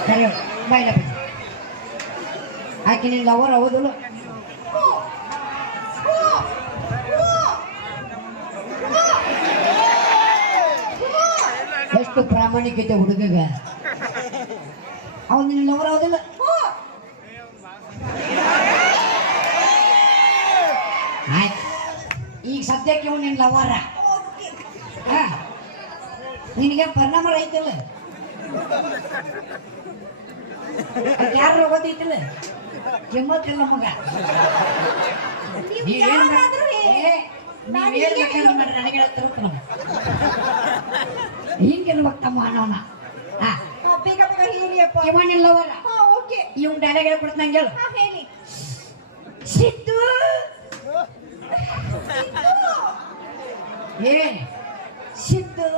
ಕರೆ ಬಾಯ್ಲ ಬಜ್ಜಿ ಆಕೆ ನಿನ್ ಲವರ್ ಹೌದಲ್ಲ ಎಷ್ಟು ಪ್ರಾಮಾಣಿಕತೆ ಹುಡುಗಗ ಅವನು ನಿನ್ನ ಲವರ್ ಹೌದಿಲ್ಲ ಆಯ್ತು ಈಗ ಸದ್ಯಕ್ಕೆ ಅವನು ನಿನ್ನ ಲವರ ನಿನಗೆ ಪರಿಣಾಮ ಐತಲ್ಲ ಯಾರು ಹೋಗೋದೈತಿಲ್ಲ ಕೆಮ್ಮತ್ತಿಲ್ಲ ಮಗ ನೀವೇನ್ ಬೇಕಾದ್ರೆ ಮಾಡ್ರಿ ನನಗೆ ತರುತ್ತ ಹಿಂಗಿರ್ಬೇಕು ತಮ್ಮ ಅನ್ನೋನ ಇವನಿಲ್ಲವರ ಇವ್ ಡೈಲಾಗ್ ಹೇಳ್ಕೊಡ್ತ ನಂಗೆ ಹೇಳು ಸಿದ್ದು ಏನ್ ಸಿದ್ದು